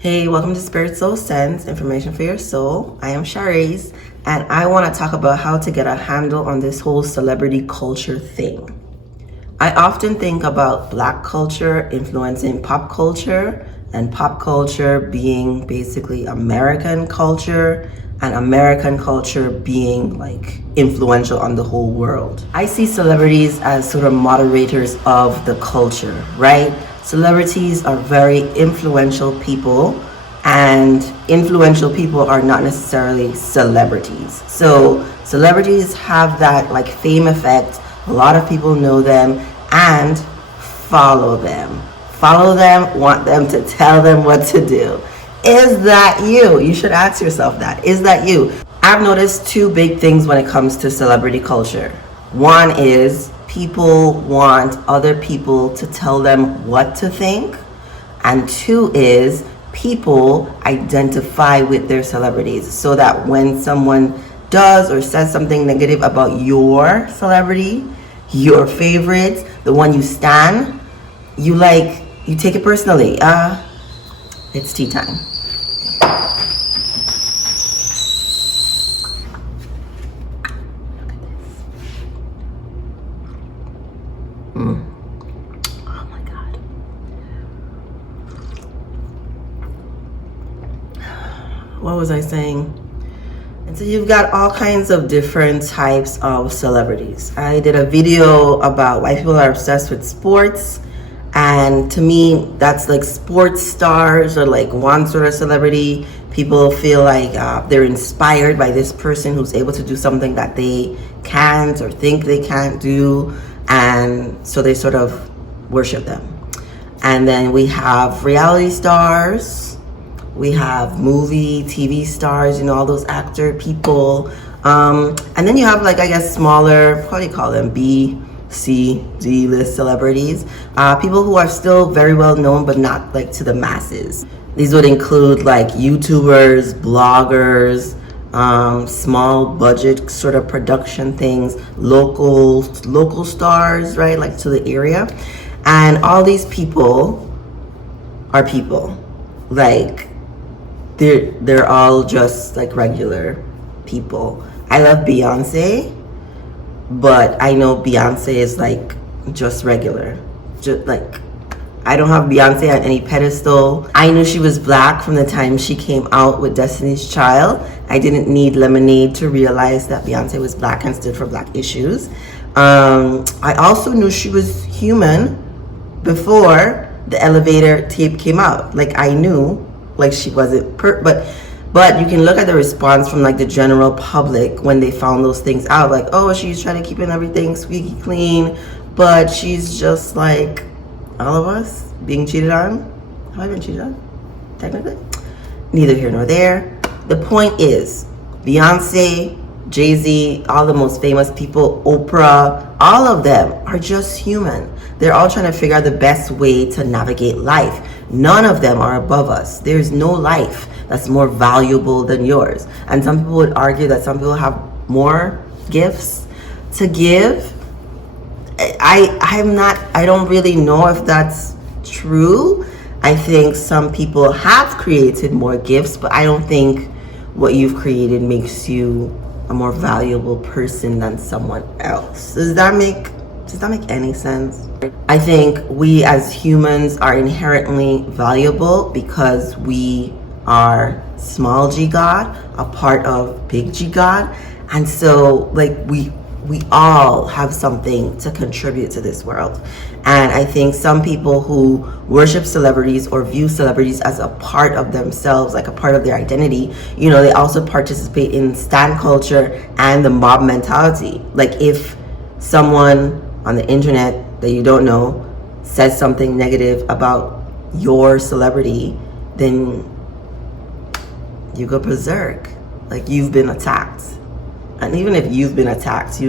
Hey, welcome to Spirit Soul Sense, information for your soul. I am Sharice, and I want to talk about how to get a handle on this whole celebrity culture thing. I often think about Black culture influencing pop culture, and pop culture being basically American culture, and American culture being like influential on the whole world. I see celebrities as sort of moderators of the culture, right? Celebrities are very influential people, and influential people are not necessarily celebrities. So celebrities have that like fame effect. A lot of people know them and follow them. Follow them, want them to tell them what to do. Is that you? You should ask yourself that. Is that you? I've noticed two big things when it comes to celebrity culture. One is people want other people to tell them what to think. And two is people identify with their celebrities so that when someone does or says something negative about your celebrity, your favorite, the one you stan, you take it personally. It's tea time. Oh my God. What was I saying? And so you've got all kinds of different types of celebrities. I did a video about why people are obsessed with sports. And to me, that's like sports stars or like one sort of celebrity. People feel like they're inspired by this person who's able to do something that they can't or think they can't do. And so they sort of worship them. And then we have reality stars. We have movie, TV stars, all those actor people. And then you have like, I guess, smaller, what do you call them? B, C, D list celebrities. People who are still very well known, but not like to the masses. These would include like YouTubers, bloggers, small budget sort of production things, local stars, right? Like to the area. And all these people are people. Like they're all just like regular people. I love Beyonce, but I know Beyonce is like just regular. Just like I don't have Beyonce on any pedestal. I knew she was Black from the time she came out with Destiny's Child. I didn't need Lemonade to realize that Beyonce was Black and stood for Black issues. I also knew she was human before the Elevator tape came out. Like I knew, like she wasn't but you can look at the response from like the general public when they found those things out. Like, oh, she's trying to keep everything squeaky clean, but she's just like all of us being cheated on. Have I been cheated on? Technically. Neither here nor there. The point is, Beyonce, Jay-Z, all the most famous people, Oprah, all of them are just human. They're all trying to figure out the best way to navigate life. None of them are above us. There's no life that's more valuable than yours. And some people would argue that some people have more gifts to give. I don't really know if that's true. I think some people have created more gifts, but I don't think what you've created makes you a more valuable person than someone else. Does that make any sense? I think we as humans are inherently valuable because we are small G God, a part of big G God. And so like we all have something to contribute to this world. And I think some people who worship celebrities or view celebrities as a part of themselves, like a part of their identity, they also participate in stan culture and the mob mentality. Like if someone on the internet that you don't know says something negative about your celebrity, then you go berserk. Like you've been attacked. And even if you've been attacked,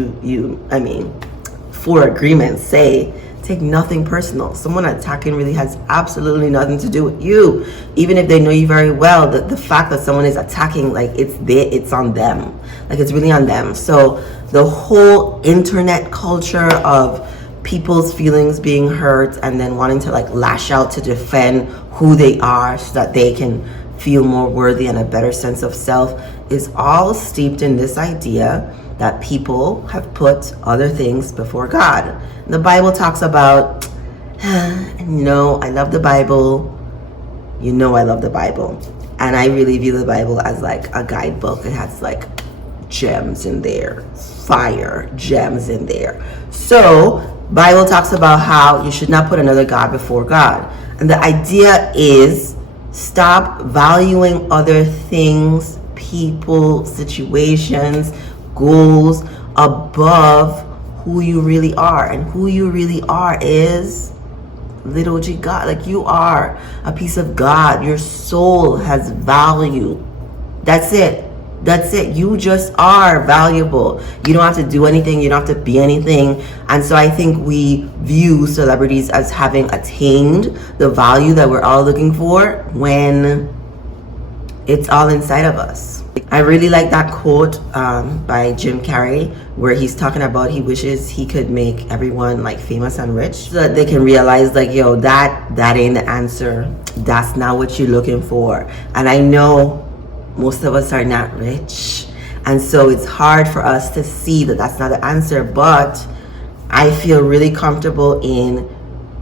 for agreement's sake, take nothing personal. Someone attacking really has absolutely nothing to do with you. Even if they know you very well, the fact that someone is attacking, like it's on them. Like it's really on them. So the whole internet culture of people's feelings being hurt and then wanting to like lash out to defend who they are so that they can feel more worthy and a better sense of self is all steeped in this idea that people have put other things before God. The Bible talks about, I love the Bible. I love the Bible. And I really view the Bible as like a guidebook. It has like gems in there, fire gems in there. So Bible talks about how you should not put another God before God. And the idea is stop valuing other things, people, situations, goals above who you really are. And who you really are is little g God. Like, you are a piece of God. Your soul has value. That's it. You just are valuable. You don't have to do anything. You don't have to be anything. And so I think we view celebrities as having attained the value that we're all looking for when it's all inside of us. I really like that quote by Jim Carrey, where he's talking about he wishes he could make everyone like famous and rich so that they can realize like, yo, that ain't the answer. That's not what you're looking for. And I know most of us are not rich, and so it's hard for us to see that that's not the answer. But I feel really comfortable in,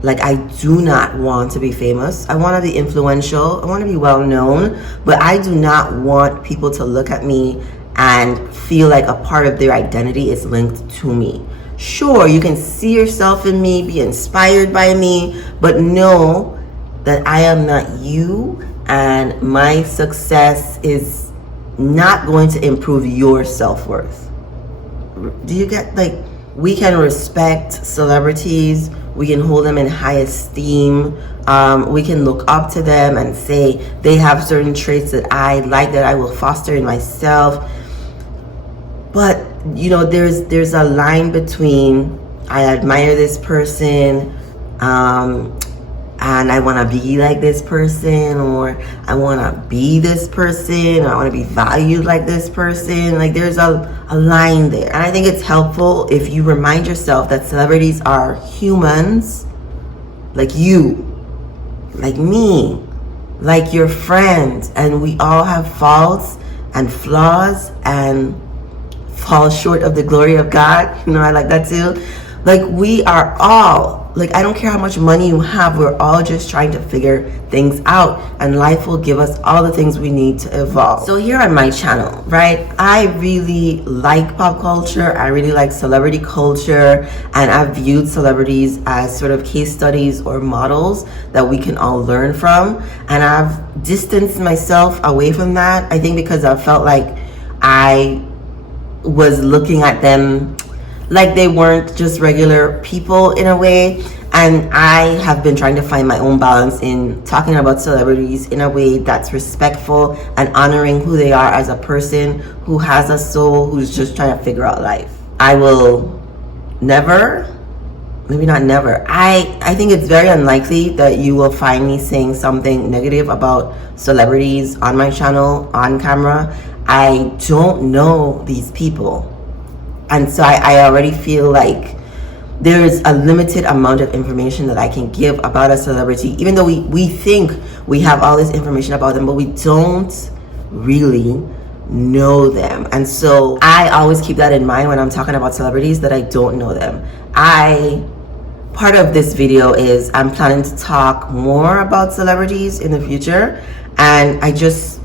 like, I do not want to be famous. I want to be influential. I want to be well known, but I do not want people to look at me and feel like a part of their identity is linked to me. Sure, you can see yourself in me, be inspired by me, but know that I am not you, and my success is not going to improve your self-worth. Do you get, like, we can respect celebrities, we can hold them in high esteem, we can look up to them and say they have certain traits that I like, that I will foster in myself. But there's a line between I admire this person, and I want to be like this person, or I want to be this person, or I want to be valued like this person. Like, there's a line there. And I think it's helpful if you remind yourself that celebrities are humans, like you, like me, like your friend, and we all have faults and flaws and fall short of the glory of God. I like that too. Like, we are all, like, I don't care how much money you have, we're all just trying to figure things out, and life will give us all the things we need to evolve. So here on my channel, right, I really like pop culture, I really like celebrity culture, and I've viewed celebrities as sort of case studies or models that we can all learn from, and I've distanced myself away from that, I think because I felt like I was looking at them like they weren't just regular people in a way. And I have been trying to find my own balance in talking about celebrities in a way that's respectful and honoring who they are as a person who has a soul, who's just trying to figure out life. I will never, maybe not never, I think it's very unlikely that you will find me saying something negative about celebrities on my channel, on camera. I don't know these people. And so I already feel like there's a limited amount of information that I can give about a celebrity, even though we think we have all this information about them, but we don't really know them. And so I always keep that in mind when I'm talking about celebrities, that I don't know them. Part of this video is I'm planning to talk more about celebrities in the future, and I just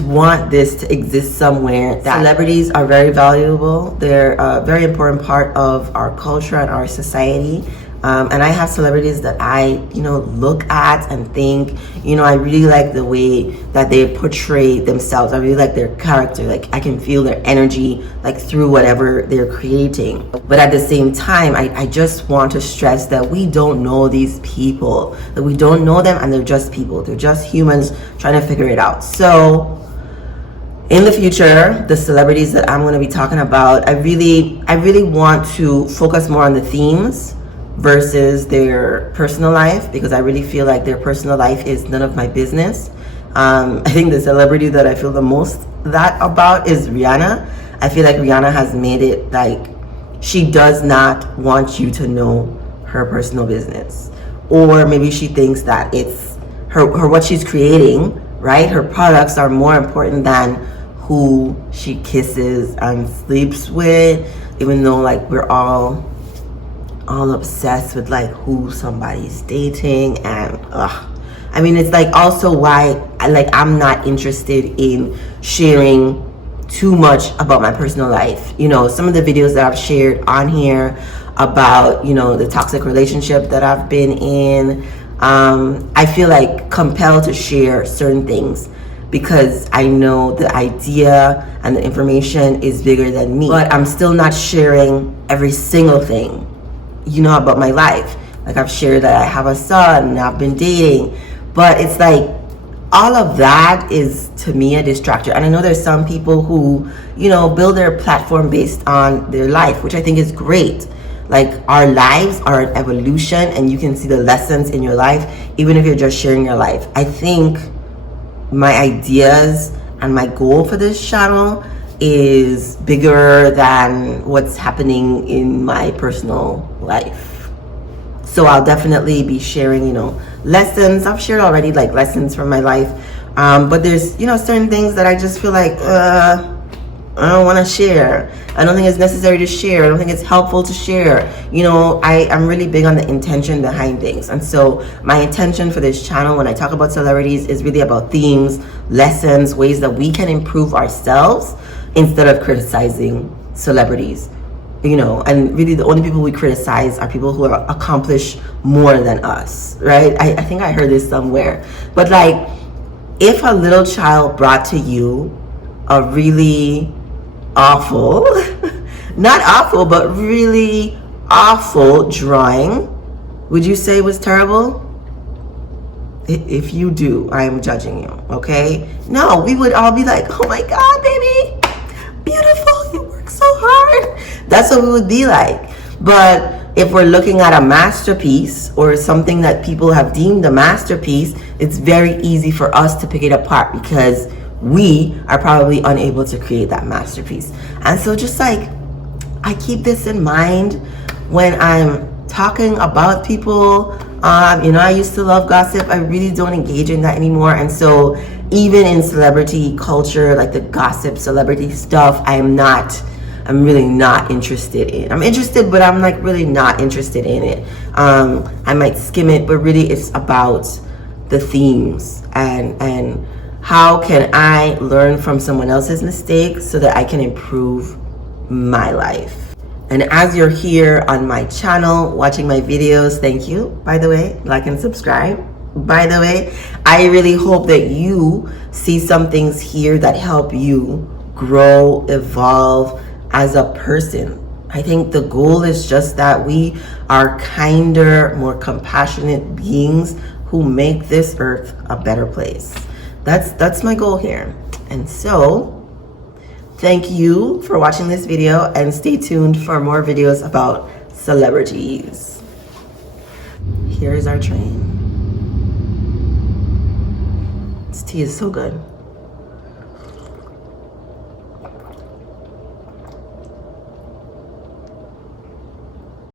want this to exist somewhere. That celebrities are very valuable. They're a very important part of our culture and our society. And I have celebrities that I, look at and think, I really like the way that they portray themselves. I really like their character. Like, I can feel their energy, like, through whatever they're creating. But at the same time, I just want to stress that we don't know these people, that we don't know them, and they're just people. They're just humans trying to figure it out. So in the future, the celebrities that I'm going to be talking about, I really want to focus more on the themes versus their personal life, because I really feel like their personal life is none of my business. I think the celebrity that I feel the most that about is Rihanna. I feel like Rihanna has made it like she does not want you to know her personal business, or maybe she thinks that it's her what she's creating, right? Her products are more important than who she kisses and sleeps with, even though like we're all obsessed with like who somebody's dating. And I mean, it's like also why I'm not interested in sharing too much about my personal life. You know, some of the videos that I've shared on here about, you know, the toxic relationship that I've been in, I feel like compelled to share certain things because I know the idea and the information is bigger than me, but I'm still not sharing every single thing, you know, about my life. Like I've shared that I have a son and I've been dating, but it's like all of that is to me a distractor. And I know there's some people who, you know, build their platform based on their life, which I think is great. Like our lives are an evolution and you can see the lessons in your life, even if you're just sharing your life. I think my ideas and my goal for this channel is bigger than what's happening in my personal life. So I'll definitely be sharing, you know, lessons. I've shared already like lessons from my life. But there's, you know, certain things that I just feel like, I don't want to share. I don't think it's necessary to share. I don't think it's helpful to share. You know, I'm really big on the intention behind things. And so my intention for this channel when I talk about celebrities is really about themes, lessons, ways that we can improve ourselves instead of criticizing celebrities. You know, and really the only people we criticize are people who are accomplished more than us, right? I think I heard this somewhere. But like, if a little child brought to you a really awful, not awful, but really awful drawing, would you say it was terrible? If you do, I am judging you, okay? No, we would all be like, oh my God, baby, beautiful, you work so hard. That's what we would be like. But if we're looking at a masterpiece or something that people have deemed a masterpiece, it's very easy for us to pick it apart because we are probably unable to create that masterpiece. And so just like, I keep this in mind when I'm talking about people. You know, I used to love gossip. I really don't engage in that anymore. And so even in celebrity culture, like the gossip celebrity stuff, I'm really not interested in. I'm interested, but I'm like really not interested in it. I might skim it, but really it's about the themes and how can I learn from someone else's mistakes so that I can improve my life. And as you're here on my channel watching my videos, thank you, by the way, like and subscribe. By the way, I really hope that you see some things here that help you grow, evolve as a person. I think the goal is just that we are kinder, more compassionate beings who make this earth a better place. That's my goal here. And so thank you for watching this video and stay tuned for more videos about celebrities. Here is our train. This tea is so good.